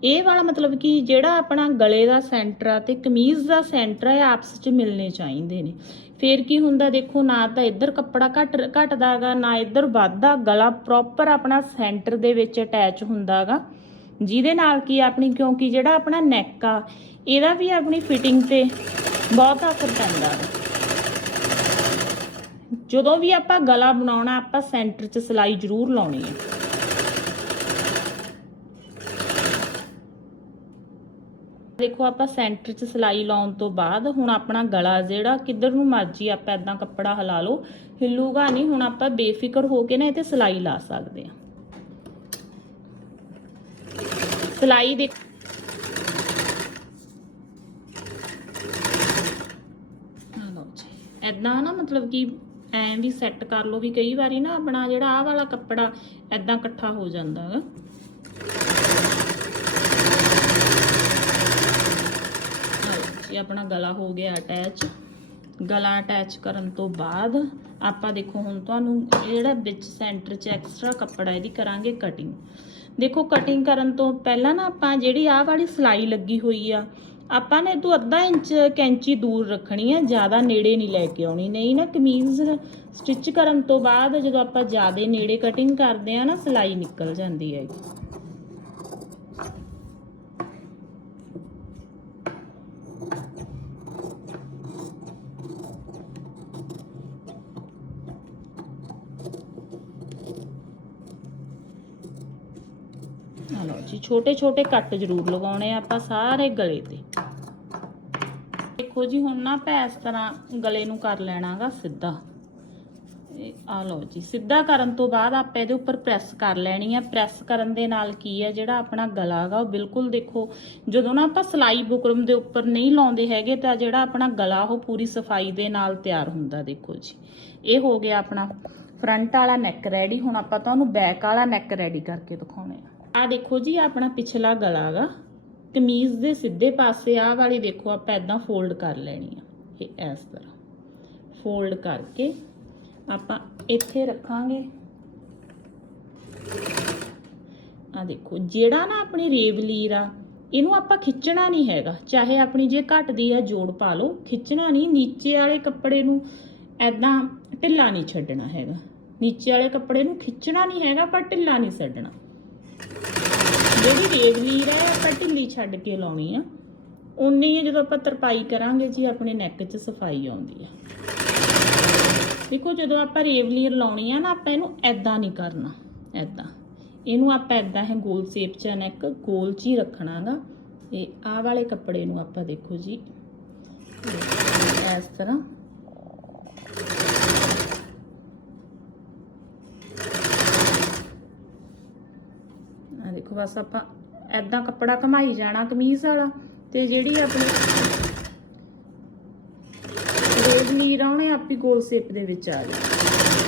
ਇਹ ਵਾਲਾ ਮਤਲਬ ਕਿ ਜਿਹੜਾ ਆਪਣਾ ਗਲੇ ਦਾ ਸੈਂਟਰ ਆ ਤੇ ਕਮੀਜ਼ ਦਾ ਸੈਂਟਰ ਹੈ ਆਪਸ ਵਿੱਚ ਮਿਲਨੇ ਚਾਹੀਦੇ ਨੇ। ਫੇਰ ਕੀ ਹੁੰਦਾ ਦੇਖੋ, ਨਾ ਤਾਂ ਇੱਧਰ ਕੱਪੜਾ ਘਟ ਘਟਦਾਗਾ ਨਾ ਇੱਧਰ ਵੱਧਦਾ, ਗਲਾ ਪ੍ਰੋਪਰ ਆਪਣਾ ਸੈਂਟਰ ਦੇ ਵਿੱਚ ਅਟੈਚ ਹੁੰਦਾਗਾ ਜਿਹਦੇ ਨਾਲ ਕੀ ਆਪਣੀ ਕਿਉਂਕਿ ਜਿਹੜਾ ਆਪਣਾ ਨੈਕ ਆ, ਇਹਦਾ ਵੀ ਆਪਣੀ ਫਿਟਿੰਗ ਤੇ ਬਹੁਤ ਅਸਰ ਪੈਂਦਾ ਜਦੋਂ ਵੀ ਆਪਾਂ ਗਲਾ ਬਣਾਉਣਾ, ਆਪਾਂ ਸੈਂਟਰ 'ਚ ਸਿਲਾਈ ਜ਼ਰੂਰ ਲਾਉਣੀ ਹੈ। ਦੇਖੋ, ਆਪਾਂ ਸੈਂਟਰ 'ਚ ਸਿਲਾਈ ਲਾਉਣ ਤੋਂ ਬਾਅਦ ਹੁਣ ਆਪਣਾ ਗਲਾ ਜਿਹੜਾ, ਕਿੱਧਰ ਨੂੰ ਮਰਜ਼ੀ ਆਪਾਂ ਇਦਾਂ ਕੱਪੜਾ ਹਿਲਾ ਲਓ, ਹਿੱਲੂਗਾ ਨਹੀਂ, ਹੁਣ ਆਪਾਂ ਬੇਫਿਕਰ ਹੋ ਕੇ ਨਾ ਇਹ ਤੇ ਸਿਲਾਈ ਲਾ ਸਕਦੇ ਆ ਸਿਲਾਈ ਦੇ ਆ ਨਾ ਮਤਲਬ ਕਿ ਐਂ ਵੀ ਸੈੱਟ ਕਰ ਲਓ ਵੀ ਕਈ ਵਾਰੀ ਨਾ ਆਪਣਾ ਜਿਹੜਾ ਆਹ ਵਾਲਾ ਕੱਪੜਾ ਐਦਾਂ ਇਕੱਠਾ ਹੋ ਜਾਂਦਾ ਹੈ ਜੀ ਆਪਣਾ ਗਲਾ ਹੋ ਗਿਆ ਅਟੈਚ ਗਲਾ ਅਟੈਚ ਕਰਨ ਤੋਂ ਬਾਅਦ ਆਪਾਂ ਦੇਖੋ ਹੁਣ ਤੁਹਾਨੂੰ ਇਹ ਜਿਹੜਾ ਵਿੱਚ ਸੈਂਟਰ 'ਚ ਐਕਸਟਰਾ ਕੱਪੜਾ ਇਹਦੀ ਕਰਾਂਗੇ ਕਟਿੰਗ ਦੇਖੋ ਕਟਿੰਗ ਕਰਨ ਤੋਂ ਪਹਿਲਾਂ ਨਾ ਆਪਾਂ ਜਿਹੜੀ ਆਹ ਵਾਲੀ ਸਲਾਈ ਲੱਗੀ ਹੋਈ ਆ, ਆਪਾਂ ਨੇ ਤੋਂ ਅੱਧਾ ਇੰਚ ਕੈਂਚੀ ਦੂਰ ਰੱਖਣੀ ਹੈ ਜ਼ਿਆਦਾ ਨੇੜੇ ਨਹੀਂ ਲੈ ਕੇ ਆਉਣੀ। ਨਹੀਂ ਨਾ ਕਮੀਜ਼ ਸਟਿਚ ਕਰਨ ਤੋਂ ਬਾਅਦ ਜਦੋਂ ਆਪਾਂ ਜ਼ਿਆਦਾ ਨੇੜੇ ਕਟਿੰਗ ਕਰਦੇ ਆ ਨਾ ਸਲਾਈ ਨਿਕਲ ਜਾਂਦੀ ਹੈ ਆ ਲਓ ਜੀ ਛੋਟੇ ਛੋਟੇ ਕੱਟ ਜ਼ਰੂਰ ਲਗਾਉਣੇ ਆ ਆਪਾਂ ਸਾਰੇ ਗਲੇ ਤੇ। ਦੇਖੋ ਜੀ, ਹੁਣ ਨਾ ਆਪਾਂ ਇਸ ਤਰ੍ਹਾਂ ਗਲੇ ਨੂੰ ਕਰ ਲੈਣਾਗਾ ਸਿੱਧਾ। ਇਹ ਆ ਲਓ ਜੀ, ਸਿੱਧਾ ਕਰਨ ਤੋਂ ਬਾਅਦ ਆਪਾਂ ਇਹਦੇ ਉੱਪਰ ਪ੍ਰੈਸ ਕਰ ਲੈਣੀ ਆ। ਪ੍ਰੈਸ ਕਰਨ ਦੇ ਨਾਲ ਕੀ ਹੈ ਜਿਹੜਾ ਆਪਣਾ ਗਲਾ ਹੈਗਾ ਉਹ ਬਿਲਕੁਲ ਦੇਖੋ, ਜਦੋਂ ਨਾ ਆਪਾਂ ਸਲਾਈ ਬੁਕਰਮ ਦੇ ਉੱਪਰ ਨਹੀਂ ਲਾਉਂਦੇ ਹੈਗੇ ਤਾਂ ਜਿਹੜਾ ਆਪਣਾ ਗਲਾ ਉਹ ਪੂਰੀ ਸਫ਼ਾਈ ਦੇ ਨਾਲ ਤਿਆਰ ਹੁੰਦਾ, ਦੇਖੋ ਜੀ। ਇਹ ਹੋ ਗਿਆ ਆਪਣਾ ਫਰੰਟ ਵਾਲਾ ਨੈਕ ਰੈਡੀ। ਹੁਣ ਆਪਾਂ ਤੁਹਾਨੂੰ ਬੈਕ ਵਾਲਾ ਨੈਕ ਰੈਡੀ ਕਰਕੇ ਦਿਖਾਉਣੇ ਆ। ਆ ਦੇਖੋ ਜੀ, ਆਪਣਾ ਪਿਛਲਾ ਗਲਾ ਹੈਗਾ ਕਮੀਜ਼ ਦੇ ਸਿੱਧੇ ਪਾਸੇ, ਆਹ ਵਾਲੀ ਦੇਖੋ, ਆਪਾਂ ਇਦਾਂ ਫੋਲਡ ਕਰ ਲੈਣੀ ਆ, ਇਹ ਇਸ ਤਰ੍ਹਾਂ। ਫੋਲਡ ਕਰਕੇ ਆਪਾਂ ਇੱਥੇ ਰੱਖਾਂਗੇ। ਆ ਦੇਖੋ, ਜਿਹੜਾ ਨਾ ਆਪਣੀ ਰੇਵਲੀਰ ਆ, ਇਹਨੂੰ ਆਪਾਂ ਖਿੱਚਣਾ ਨਹੀਂ ਹੈਗਾ। ਚਾਹੇ ਆਪਣੀ ਜੇ ਘਟਦੀ ਆ, ਜੋੜ ਪਾ ਲਓ, ਖਿੱਚਣਾ ਨਹੀਂ। ਨੀਚੇ ਵਾਲੇ ਕੱਪੜੇ ਨੂੰ ਐਦਾਂ ਢਿੱਲਾ ਨਹੀਂ ਛੱਡਣਾ ਹੈਗਾ। ਨੀਚੇ ਵਾਲੇ ਕੱਪੜੇ ਨੂੰ ਖਿੱਚਣਾ ਨਹੀਂ ਹੈਗਾ, ਪਰ ਢਿੱਲਾ ਨਹੀਂ ਛੱਡਣਾ। ਜਿਹੜੀ ਰੇਵਲੀਰ ਹੈ, ਆਪਾਂ ਢਿੱਲੀ ਛੱਡ ਕੇ ਲਾਉਣੀ ਆ। ਉਨੀ ਹੀ ਜਦੋਂ ਆਪਾਂ ਤਰਪਾਈ ਕਰਾਂਗੇ ਜੀ, ਆਪਣੇ ਨੈਕ 'ਚ ਸਫ਼ਾਈ ਆਉਂਦੀ ਆ। ਦੇਖੋ, ਜਦੋਂ ਆਪਾਂ ਰੇਵਲੀਰ ਲਾਉਣੀ ਆ ਨਾ, ਆਪਾਂ ਇਹਨੂੰ ਐਦਾਂ ਨਹੀਂ ਕਰਨਾ ਐਦਾਂ ਇਹਨੂੰ ਆਪਾਂ ਐਦਾਂ ਹੈ, ਗੋਲ ਸ਼ੇਪ 'ਚ ਨੈਕ ਗੋਲ 'ਚ ਹੀ ਰੱਖਣਾਗਾ। ਇਹ ਆਹ ਵਾਲੇ ਕੱਪੜੇ ਨੂੰ ਆਪਾਂ ਦੇਖੋ ਜੀ, ਇਸ ਤਰ੍ਹਾਂ ਆ ਦੇਖੋ ਬਸ ਆਪਾਂ ਐਦਾਂ ਕੱਪੜਾ ਘਮਾਈ ਜਾਣਾ ਕਮੀਜ਼ ਵਾਲਾ ਤੇ ਜਿਹੜੀ ਆਪਣੀ ਰੇਡ ਨੀਰ ਆਉਣੇ ਆਪੀ ਗੋਲ ਸ਼ੇਪ ਦੇ ਵਿੱਚ ਆ ਜਾਣਾ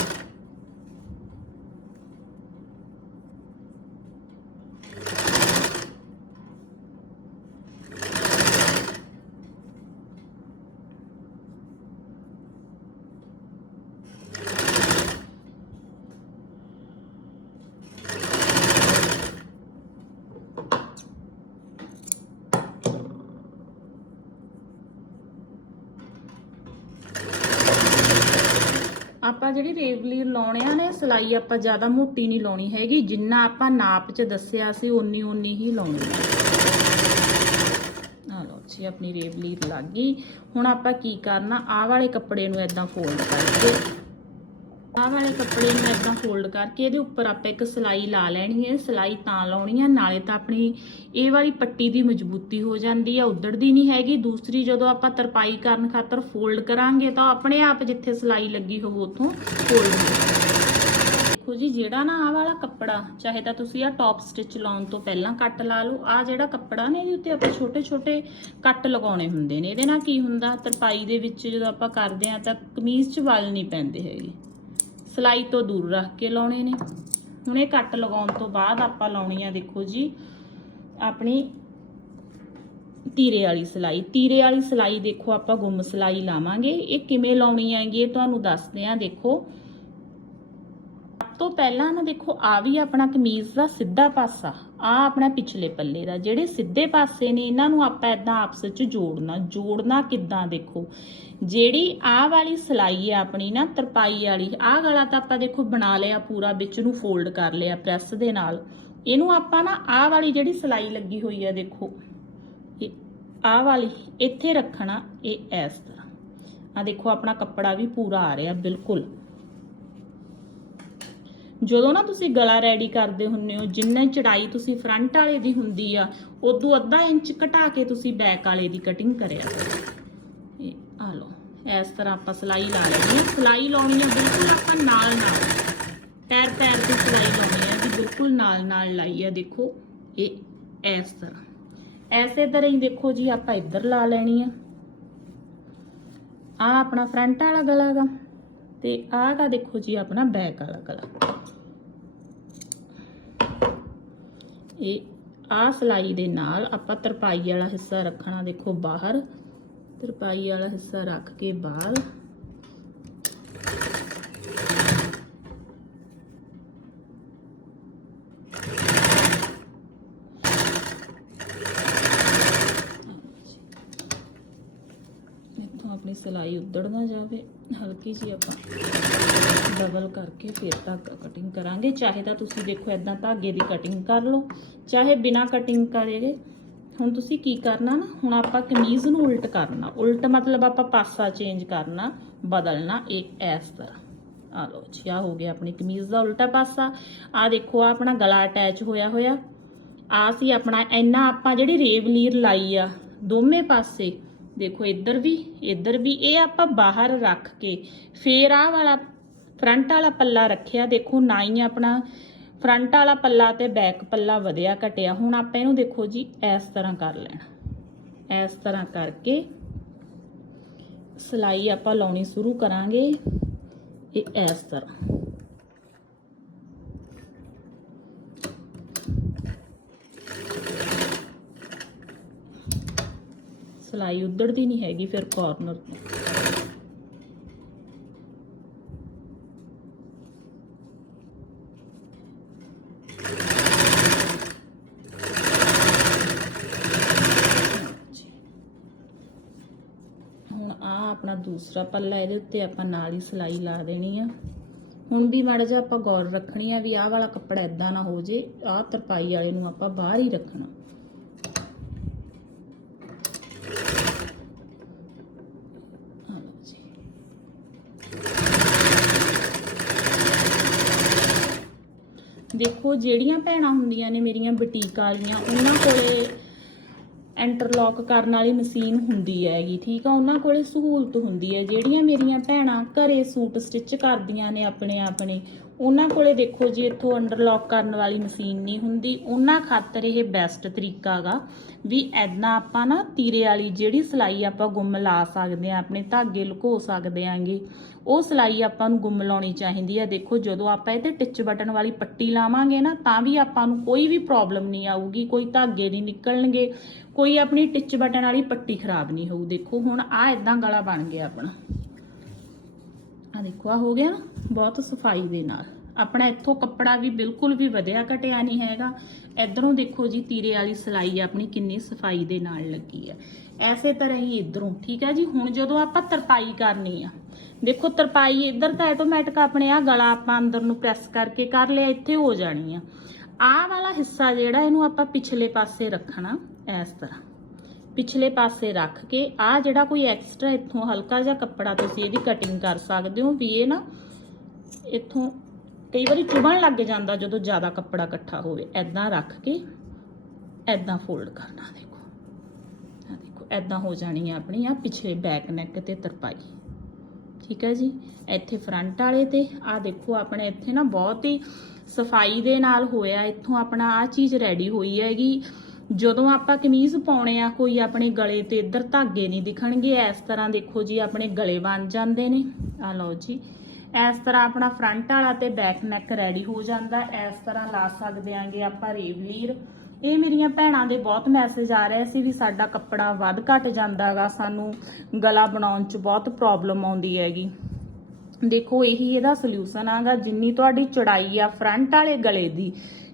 ਜਿਹੜੀ ਰੇਵਲੀ ਲਾਉਣੇ ਆ ਨੇ, ਸਲਾਈ ਆਪਾਂ ਜ਼ਿਆਦਾ ਮੋਟੀ ਨਹੀਂ ਲਾਉਣੀ ਹੈਗੀ। ਜਿੰਨਾ ਆਪਾਂ ਨਾਪ 'ਚ ਦੱਸਿਆ ਸੀ, ਓਨੀ ਓਨੀ ਹੀ ਲਾਉਣੀ ਹੈ। ਆ ਲਓ ਜੀ, ਆਪਣੀ ਰੇਵਲੀ ਲੱਗ ਗਈ। ਹੁਣ ਆਪਾਂ ਕੀ ਕਰਨਾ, ਆਹ ਵਾਲੇ ਕੱਪੜੇ ਨੂੰ ਇਦਾਂ ਫੋਲਡ ਕਰਕੇ ਆਹ ਵਾਲੇ ਕੱਪੜੇ ਨੂੰ ਇਦਾਂ ਫੋਲਡ ਕਰਕੇ ਇਹਦੇ ਉੱਪਰ ਆਪਾਂ ਇੱਕ ਸਲਾਈ ਲਾ ਲੈਣੀ ਹੈ, ਸਲਾਈ ਤਾਂ ਲਾਉਣੀ ਹੈ, ਨਾਲੇ ਤਾਂ ਆਪਣੀ ਇਹ ਵਾਲੀ ਪੱਟੀ ਦੀ ਮਜ਼ਬੂਤੀ ਹੋ ਜਾਂਦੀ ਹੈ, ਉਧੜਦੀ ਨਹੀਂ ਹੈਗੀ। ਦੂਸਰੀ ਜਦੋਂ ਆਪਾਂ ਤਰਪਾਈ ਕਰਨ ਖਾਤਰ ਫੋਲਡ ਕਰਾਂਗੇ ਤਾਂ ਆਪਣੇ ਆਪ ਜਿੱਥੇ ਸਲਾਈ ਲੱਗੀ ਹੋਵੇ ਉੱਥੋਂ ਫੋਲਡ ਦੇਖੋ ਜੀ, ਜਿਹੜਾ ਨਾ ਆਹ ਵਾਲਾ ਕੱਪੜਾ, ਚਾਹੇ ਤਾਂ ਤੁਸੀਂ ਆ ਟੌਪ ਸਟਿਚ ਲਾਉਣ ਤੋਂ ਪਹਿਲਾਂ ਕੱਟ ਲਾ ਲਓ ਆ ਜਿਹੜਾ ਕੱਪੜਾ ਨੇ ਇਹਦੇ ਉੱਤੇ ਆਪਾਂ ਛੋਟੇ ਛੋਟੇ ਕੱਟ ਲਗਾਉਣੇ ਹੁੰਦੇ ਨੇ, ਇਹਦੇ ਨਾਲ ਕੀ ਹੁੰਦਾ? ਤਰਪਾਈ ਦੇ ਵਿੱਚ ਜਦੋਂ ਆਪਾਂ ਕਰਦੇ ਆ ਤਾਂ ਕਮੀਜ਼ 'ਚ ਵਲ ਨਹੀਂ ਪੈਂਦੇ ਹੈਗੇ। ਸਲਾਈ ਤੋਂ ਦੂਰ ਰੱਖ ਕੇ ਲਾਉਣੇ ਨੇ। ਹੁਣ ਇਹ ਕੱਟ ਲਗਾਉਣ ਤੋਂ ਬਾਅਦ ਆਪਾਂ ਲਾਉਣੀ ਆ ਦੇਖੋ ਜੀ, ਆਪਣੀ ਤੀਰੇ ਵਾਲੀ ਸਲਾਈ। ਤੀਰੇ ਵਾਲੀ ਸਲਾਈ ਦੇਖੋ ਆਪਾਂ ਗੁੰਮ ਸਲਾਈ ਲਾਵਾਂਗੇ। ਇਹ ਕਿਵੇਂ ਲਾਉਣੀ ਹੈਗੀ ਇਹ ਤੁਹਾਨੂੰ ਦੱਸਦੇ ਆ ਦੇਖੋ। ਤੋਂ ਪਹਿਲਾਂ ਨਾ ਦੇਖੋ, ਆ ਵੀ ਆਪਣਾ ਕਮੀਜ਼ ਦਾ ਸਿੱਧਾ ਪਾਸਾ, ਆ ਆਪਣਾ ਪਿਛਲੇ ਪੱਲੇ ਦਾ। ਜਿਹੜੇ ਸਿੱਧੇ ਪਾਸੇ ਨੇ, ਇਹਨਾਂ ਨੂੰ ਆਪਾਂ ਇਦਾਂ ਆਪਸ ਵਿੱਚ ਜੋੜਨਾ ਜੋੜਨਾ ਕਿੱਦਾਂ ਦੇਖੋ? ਜਿਹੜੀ ਆਹ ਵਾਲੀ ਸਲਾਈ ਹੈ ਆਪਣੀ ਨਾ, ਤਰਪਾਈ ਵਾਲੀ ਆਹ ਗਲਾ ਤਾਂ ਆਪਾਂ ਦੇਖੋ ਬਣਾ ਲਿਆ ਪੂਰਾ, ਵਿੱਚ ਨੂੰ ਫੋਲਡ ਕਰ ਲਿਆ ਪ੍ਰੈਸ ਦੇ ਨਾਲ। ਇਹਨੂੰ ਆਪਾਂ ਨਾ ਆਹ ਵਾਲੀ ਜਿਹੜੀ ਸਲਾਈ ਲੱਗੀ ਹੋਈ ਆ ਦੇਖੋ, ਇਹ ਆਹ ਵਾਲੀ, ਇੱਥੇ ਰੱਖਣਾ, ਇਹ ਇਸ ਤਰ੍ਹਾਂ। ਆ ਦੇਖੋ, ਆਪਣਾ ਕੱਪੜਾ ਵੀ ਪੂਰਾ ਆ ਰਿਹਾ, ਬਿਲਕੁਲ। ਜਦੋਂ ਨਾ ਤੁਸੀਂ ਗਲਾ ਰੈਡੀ ਕਰਦੇ ਹੁੰਨੇ ਹੋ, ਜਿੰਨਾ ਚੜਾਈ ਤੁਸੀਂ ਫਰੰਟ ਵਾਲੇ ਦੀ ਹੁੰਦੀ ਆ, ਉਦੋਂ ਅੱਧਾ ਇੰਚ ਘਟਾ ਕੇ ਤੁਸੀਂ ਬੈਕ ਵਾਲੇ ਦੀ ਕਟਿੰਗ ਕਰਿਆ ਇਹ ਆ ਲਓ, ਇਸ ਤਰ੍ਹਾਂ ਆਪਾਂ ਸਲਾਈ ਲਾ ਲੈਣੀ ਹੈ। ਸਲਾਈ ਲਾਉਣੀ ਆ ਬਿਲਕੁਲ ਆਪਾਂ ਨਾਲ ਨਾਲ। ਪੈਰ ਪੈਰ ਦੀ ਸਲਾਈ ਲਾਉਣੀ ਆ ਵੀ ਬਿਲਕੁਲ ਨਾਲ ਨਾਲ ਲਾਈ ਆ ਦੇਖੋ, ਇਹ ਇਸ ਤਰ੍ਹਾਂ। ਐਸੇ ਤਰ੍ਹਾਂ ਹੀ ਦੇਖੋ ਜੀ, ਆਪਾਂ ਇੱਧਰ ਲਾ ਲੈਣੀ ਆ। ਆ ਆਪਣਾ ਫਰੰਟ ਵਾਲਾ ਗਲਾ ਗਾ ਤੇ ਆਹ ਗਾ ਦੇਖੋ ਜੀ, ਆਪਣਾ ਬੈਕ ਵਾਲਾ ਗਲਾ। ਇਹ ਆ ਸਲਾਈ ਦੇ ਨਾਲ ਆਪਾਂ ਤਰਪਾਈ ਵਾਲਾ ਹਿੱਸਾ ਰੱਖਣਾ। ਦੇਖੋ ਬਾਹਰ, ਤਰਪਾਈ ਵਾਲਾ ਹਿੱਸਾ ਰੱਖ ਕੇ ਬਾਹਰ ਇੱਥੋਂ ਆਪਣੀ ਸਲਾਈ ਉੱਧੜ ਨਾ ਜਾਵੇ, ਹਲਕੀ ਜੀ ਆਪਾਂ। ਡਬਲ ਕਰਕੇ ਫਿਰ ਧਾਗਾ ਕਟਿੰਗ ਕਰਾਂਗੇ। ਚਾਹੇ ਤਾਂ ਤੁਸੀਂ ਦੇਖੋ ਇਦਾਂ ਧਾਗੇ ਦੀ ਕਟਿੰਗ ਕਰ ਲਓ, ਚਾਹੇ ਬਿਨਾ ਕਟਿੰਗ ਕਰੇਗੇ ਹੁਣ ਤੁਸੀਂ ਕੀ ਕਰਨਾ ਨਾ, ਹੁਣ ਆਪਾਂ ਕਮੀਜ਼ ਨੂੰ ਉਲਟ ਕਰਨਾ। ਉਲਟ ਮਤਲਬ ਆਪਾਂ ਪਾਸਾ ਚੇਂਜ ਕਰਨਾ, ਬਦਲਣਾ, ਇਹ ਇਸ ਤਰ੍ਹਾਂ। ਆ ਲਓ ਜੀ, ਆਹ ਹੋ ਗਿਆ ਆਪਣੀ ਕਮੀਜ਼ ਦਾ ਉਲਟਾ ਪਾਸਾ। ਆ ਦੇਖੋ, ਆਹ ਆਪਣਾ ਗਲਾ ਅਟੈਚ ਹੋਇਆ ਹੋਇਆ। ਆ ਸੀ ਆਪਣਾ, ਇੰਨਾ ਆਪਾਂ ਜਿਹੜੀ ਰੇਵਲੀਰ ਲਾਈ ਆ ਦੋਵੇਂ ਪਾਸੇ, ਦੇਖੋ ਇੱਧਰ ਵੀ ਇੱਧਰ ਵੀ, ਇਹ ਆਪਾਂ ਬਾਹਰ ਰੱਖ ਕੇ, ਫੇਰ ਆਹ ਵਾਲਾ ਫਰੰਟ ਵਾਲਾ ਪੱਲਾ ਰੱਖਿਆ, ਦੇਖੋ ਨਾ ਹੀ ਆਪਣਾ ਫਰੰਟ ਵਾਲਾ ਪੱਲਾ ਤੇ ਬੈਕ ਪੱਲਾ ਵਧਿਆ ਘਟਿਆ। ਹੁਣ ਆਪਾਂ ਇਹਨੂੰ ਦੇਖੋ ਜੀ, ਇਸ ਤਰ੍ਹਾਂ ਕਰ ਲੈਣਾ। ਇਸ ਤਰ੍ਹਾਂ ਕਰਕੇ ਸਲਾਈ ਆਪਾਂ ਲਾਉਣੀ ਸ਼ੁਰੂ ਕਰਾਂਗੇ। ਇਹ ਇਸ ਤਰ੍ਹਾਂ। ਸਲਾਈ ਉਧੜਦੀ ਨਹੀਂ ਹੈਗੀ ਫਿਰ ਕਾਰਨਰ ਤੋਂ ਹੁਣ ਆ ਆਪਣਾ ਦੂਸਰਾ ਪੱਲਾ ਇਹਦੇ ਉੱਤੇ ਆਪਾਂ ਨਾਲ ਹੀ ਸਲਾਈ ਲਾ ਦੇਣੀ ਆ। ਹੁਣ ਵੀ ਮਾੜਾ ਜਿਹਾ ਆਪਾਂ ਗੌਰ ਰੱਖਣੀ ਆ ਵੀ ਆਹ ਵਾਲਾ ਕੱਪੜਾ ਇਦਾਂ ਨਾ ਹੋ ਜੇ, ਆਹ ਤਰਪਾਈ ਵਾਲੇ ਨੂੰ ਆਪਾਂ ਬਾਹਰ ਹੀ ਰੱਖਣਾ। ਦੇਖੋ, ਜਿਹੜੀਆਂ ਭੈਣਾਂ ਹੁੰਦੀਆਂ ਨੇ ਮੇਰੀਆਂ ਬੁਟੀਕ ਵਾਲੀਆਂ, ਉਹਨਾਂ ਕੋਲੇ ਇੰਟਰਲੌਕ ਕਰਨ ਵਾਲੀ ਮਸ਼ੀਨ ਹੁੰਦੀ ਹੈਗੀ, ਠੀਕ ਆ? ਉਹਨਾਂ ਕੋਲੇ ਸਹੂਲਤ ਹੁੰਦੀ ਹੈ। ਜਿਹੜੀਆਂ ਮੇਰੀਆਂ ਭੈਣਾਂ ਘਰੇ ਸੂਟ ਸਟਿਚ ਕਰਦੀਆਂ ਨੇ ਆਪਣੇ ਆਪਣੇ ਉਹਨਾਂ ਕੋਲੇ ਦੇਖੋ ਜੀ, ਇੱਥੋਂ ਅੰਡਰਲੌਕ ਕਰਨ ਵਾਲੀ ਮਸ਼ੀਨ ਨਹੀਂ ਹੁੰਦੀ। ਉਹਨਾਂ ਖਾਤਰ ਇਹ ਬੈਸਟ ਤਰੀਕਾ ਗਾ ਵੀ ਐਦਾਂ ਆਪਾਂ ਨਾ ਤੀਰੇ ਵਾਲੀ ਜਿਹੜੀ ਸਲਾਈ ਆਪਾਂ ਗੁੰਮ ਲਾ ਸਕਦੇ ਆ ਆਪਣੇ ਧਾਗੇ ਲੁਕੋ ਸਕਦੇ ਆਂਗੇ ਉਹ ਸਲਾਈ ਆਪਾਂ ਨੂੰ ਗੁੰਮ ਲਾਉਣੀ ਚਾਹੀਦੀ ਹੈ ਦੇਖੋ, ਜਦੋਂ ਆਪਾਂ ਇਹਤੇ ਟਿਚ ਬਟਨ ਵਾਲੀ ਪੱਟੀ ਲਾਵਾਂਗੇ ਨਾ, ਤਾਂ ਵੀ ਆਪਾਂ ਨੂੰ ਕੋਈ ਵੀ ਪ੍ਰੋਬਲਮ ਨਹੀਂ ਆਊਗੀ, ਕੋਈ ਧਾਗੇ ਨਹੀਂ ਨਿਕਲਣਗੇ, ਕੋਈ ਆਪਣੀ ਟਿਚ ਬਟਨ ਵਾਲੀ ਪੱਟੀ ਖਰਾਬ ਨਹੀਂ ਹੋਊ। ਦੇਖੋ, ਹੁਣ ਆ ਇਦਾਂ ਗਲਾ ਬਣ ਗਿਆ ਆਪਣਾ। ਆ ਦੇਖੋ ਆ ਹੋ ਗਿਆ ਬਹੁਤ ਸਫ਼ਾਈ ਦੇ ਨਾਲ। ਆਪਣਾ ਇੱਥੋਂ ਕੱਪੜਾ ਵੀ ਬਿਲਕੁਲ ਵੀ ਵਧਿਆ ਘਟਿਆ ਨਹੀਂ ਹੈਗਾ। ਇਧਰੋਂ ਦੇਖੋ ਜੀ, ਤੀਰੇ ਵਾਲੀ ਸਲਾਈ ਆਪਣੀ ਕਿੰਨੀ ਸਫ਼ਾਈ ਦੇ ਨਾਲ ਲੱਗੀ ਹੈ। ਐਸੇ ਤਰ੍ਹਾਂ ਹੀ ਇਧਰੋਂ, ਠੀਕ ਹੈ ਜੀ? ਹੁਣ ਜਦੋਂ ਆਪਾਂ ਤਰਪਾਈ ਕਰਨੀ ਆ, ਦੇਖੋ ਤਰਪਾਈ ਇੱਧਰ ਤਾਂ ਆਟੋਮੈਟਿਕ ਆਪਣੇ ਆ ਗਲਾ ਆਪਾਂ ਅੰਦਰ ਨੂੰ ਪ੍ਰੈਸ ਕਰਕੇ ਕਰ ਲਿਆ, ਇੱਥੇ ਹੋ ਜਾਣੀ ਆ। ਆਹ ਵਾਲਾ ਹਿੱਸਾ ਜਿਹੜਾ ਇਹਨੂੰ ਆਪਾਂ ਪਿਛਲੇ ਪਾਸੇ ਰੱਖਣਾ, ਇਸ ਤਰ੍ਹਾਂ। ਪਿਛਲੇ ਪਾਸੇ ਰੱਖ ਕੇ ਆ ਜਿਹੜਾ ਕੋਈ ਐਕਸਟਰਾ ਇੱਥੋਂ ਹਲਕਾ ਜਿਹਾ ਕੱਪੜਾ ਤੁਸੀਂ ਇਹਦੀ ਕਟਿੰਗ ਕਰ ਸਕਦੇ ਹੋ, ਵੀ ਇਹ ਨਾ ਇੱਥੋਂ ਕਈ ਵਾਰੀ ਚੁਭਣ ਲੱਗ ਜਾਂਦਾ ਜਦੋਂ ਜ਼ਿਆਦਾ ਕੱਪੜਾ ਇਕੱਠਾ ਹੋਵੇ। ਐਦਾਂ ਰੱਖ ਕੇ ਐਦਾਂ ਫੋਲਡ ਕਰਨਾ, ਦੇਖੋ। ਆ ਦੇਖੋ ਐਦਾਂ ਹੋ ਜਾਣੀ ਆ ਆਪਣੀ ਆ ਪਿਛਲੇ ਬੈਕ ਨੈਕ ਤੇ ਤਰਪਾਈ। ਠੀਕ ਹੈ ਜੀ? ਇੱਥੇ ਫਰੰਟ ਵਾਲੇ ਤੇ ਆ ਦੇਖੋ ਆਪਣੇ ਇੱਥੇ ਨਾ ਬਹੁਤ ਹੀ ਸਫ਼ਾਈ ਦੇ ਨਾਲ ਹੋਇਆ, ਇੱਥੋਂ ਆਪਣਾ ਆ ਚੀਜ਼ ਰੈਡੀ ਹੋਈ ਹੈਗੀ। ਜਦੋਂ ਆਪਾਂ ਕਮੀਜ਼ ਪਾਉਣੇ ਆ, ਕੋਈ ਆਪਣੇ ਗਲੇ ਤੇ ਇੱਧਰ ਧਾਗੇ ਨਹੀਂ ਦਿਖਣਗੇ। ਇਸ ਤਰ੍ਹਾਂ ਦੇਖੋ ਜੀ, ਆਪਣੇ ਗਲੇ ਬਣ ਜਾਂਦੇ ਨੇ। ਆ ਲਓ ਜੀ। ਇਸ ਤਰ੍ਹਾਂ ਆਪਣਾ ਫਰੰਟ ਵਾਲਾ ਤੇ ਬੈਕ ਨੈਕ ਰੈਡੀ ਹੋ ਜਾਂਦਾ। ਇਸ ਤਰ੍ਹਾਂ ਲਾ ਸਕਦੇ ਆਂਗੇ ਆਪਾਂ ਰੇਵਲੀਰ ਇਹ ਮੇਰੀਆਂ ਭੈਣਾਂ ਦੇ ਬਹੁਤ ਮੈਸੇਜ ਆ ਰਹੇ ਸੀ ਵੀ ਸਾਡਾ ਕੱਪੜਾ ਵੱਧ ਘਟ ਜਾਂਦਾਗਾ ਸਾਨੂੰ ਗਲਾ ਬਣਾਉਣ 'ਚ ਬਹੁਤ ਪ੍ਰੋਬਲਮ ਆਉਂਦੀ ਹੈਗੀ। ਦੇਖੋ, ਇਹੀ ਇਹਦਾ ਸੋਲੂਸ਼ਨ ਆਗਾ। ਜਿੰਨੀ ਤੁਹਾਡੀ ਚੜਾਈ ਆ ਫਰੰਟ ਵਾਲੇ ਗਲੇ ਦੀ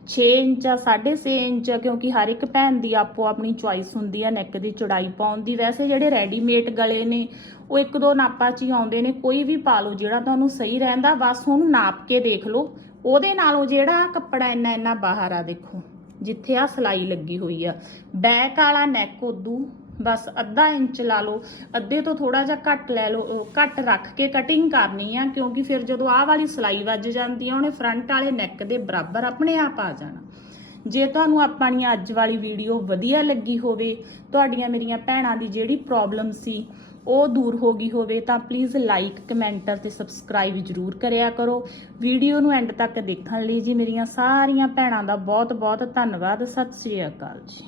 6 ਇੰਚ ਆ 6.5 ਇੰਚ ਆ, ਕਿਉਂਕਿ ਹਰ ਇੱਕ ਭੈਣ ਦੀ ਆਪੋ ਆਪਣੀ ਚੁਆਇਸ ਹੁੰਦੀ ਆ ਨੈਕ ਦੀ ਚੌੜਾਈ ਪਾਉਣ ਦੀ। ਵੈਸੇ ਜਿਹੜੇ ਰੈਡੀਮੇਡ ਗਲੇ ਨੇ, ਉਹ ਇੱਕ ਦੋ ਨਾਪਾਂ 'ਚ ਹੀ ਆਉਂਦੇ ਨੇ, ਕੋਈ ਵੀ ਪਾ ਲਓ, ਜਿਹੜਾ ਤੁਹਾਨੂੰ ਸਹੀ ਰਹਿੰਦਾ, ਬਸ ਉਹਨੂੰ ਨਾਪ ਕੇ ਦੇਖ ਲਓ। ਉਹਦੇ ਨਾਲੋਂ ਜਿਹੜਾ ਕੱਪੜਾ ਇੰਨਾ ਇੰਨਾ ਬਾਹਰ ਆ, ਦੇਖੋ, ਜਿੱਥੇ ਆ ਸਲਾਈ ਲੱਗੀ ਹੋਈ ਆ। ਬੈਕ ਵਾਲਾ ਨੈਕ ਉਦੋਂ ਬਸ ਅੱਧਾ ਇੰਚ ਲਾ ਲਓ, ਅੱਧੇ ਤੋਂ ਥੋੜਾ ਜਿਹਾ ਘੱਟ ਲੈ ਲਓ ਘੱਟ ਰੱਖ ਕੇ ਕਟਿੰਗ ਕਰਨੀ ਆ, ਕਿਉਂਕਿ ਫਿਰ ਜਦੋਂ ਆਹ ਵਾਲੀ ਸਲਾਈ ਵੱਜ ਜਾਂਦੀ ਆ, ਉਹਨੇ ਫਰੰਟ ਵਾਲੇ ਨੈਕ ਦੇ ਬਰਾਬਰ ਆਪਣੇ ਆਪ ਆ ਜਾਣਾ। ਜੇ ਤੁਹਾਨੂੰ ਆਪਣੀ ਅੱਜ ਵਾਲੀ ਵੀਡੀਓ ਵਧੀਆ ਲੱਗੀ ਹੋਵੇ, ਤੁਹਾਡੀਆਂ ਮੇਰੀਆਂ ਭੈਣਾਂ ਦੀ ਜਿਹੜੀ ਪ੍ਰੋਬਲਮ ਸੀ, ਉਹ ਦੂਰ ਹੋ ਗਈ ਹੋਵੇ, ਤਾਂ ਪਲੀਜ਼ ਲਾਈਕ ਕਮੈਂਟਰ ਤੇ ਸਬਸਕ੍ਰਾਈਬ ਜਰੂਰ ਕਰਿਆ ਕਰੋ। ਵੀਡੀਓ ਨੂੰ ਐਂਡ ਤੱਕ ਦੇਖਣ ਲਈ ਜੀ ਮੇਰੀਆਂ ਸਾਰੀਆਂ ਭੈਣਾਂ ਦਾ ਬਹੁਤ ਬਹੁਤ ਧੰਨਵਾਦ। ਸਤਿ ਸ੍ਰੀ ਅਕਾਲ ਜੀ।